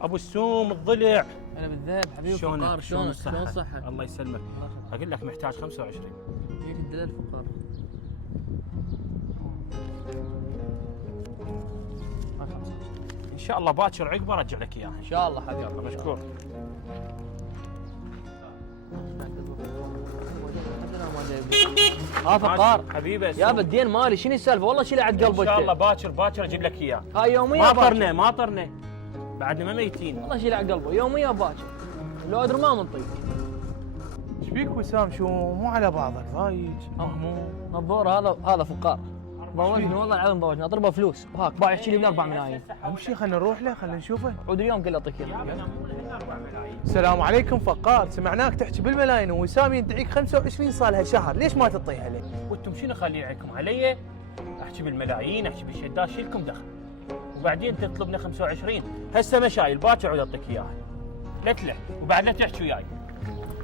ابو السوم الضلع. انا بالذهب حبيبي فقار. شلونك؟ شلون صحتك؟ الله يسلمك. اقول لك محتاج 25. فيك الدلال فقار. ان شاء الله باكر عقبه ارجع لك اياها. ان شاء الله حبيبي. يلا مشكور. ها فقار حبيبي يا بالدين مالي شنو السالفه؟ والله شيله عند قلبك. ان شاء الله باكر اجيب لك اياه. هاي يوميه ما باكر. طرنا ما طرنا بعدنا ما ميتين. والله شيله عند قلبه يوميه باكر. لو ادري ما منطيك. ايش بيك وسام؟ شو مو على بعضك ضايج مهموم؟ نظور هذا فقار. ضوجني والله العظيم ضوجني اطلبه فلوس وهاك باع يحكي لي ب 4 ملايين. امشي خلينا نروح له خلينا نشوفه. عود اليوم قل اعطيك اياه. السلام عليكم فقار، سمعناك تحكي بالملايين ووسام يدعيك 25 صار لها شهر، ليش ما تعطيها له؟ وانتم شنو خلي عليكم علي؟ احكي بالملايين احكي بالشدات شيلكم دخل. وبعدين تطلبنا 25 هسه مشايل باكر عود اعطيك اياها. لا تلح وبعد لا تحكي وياي.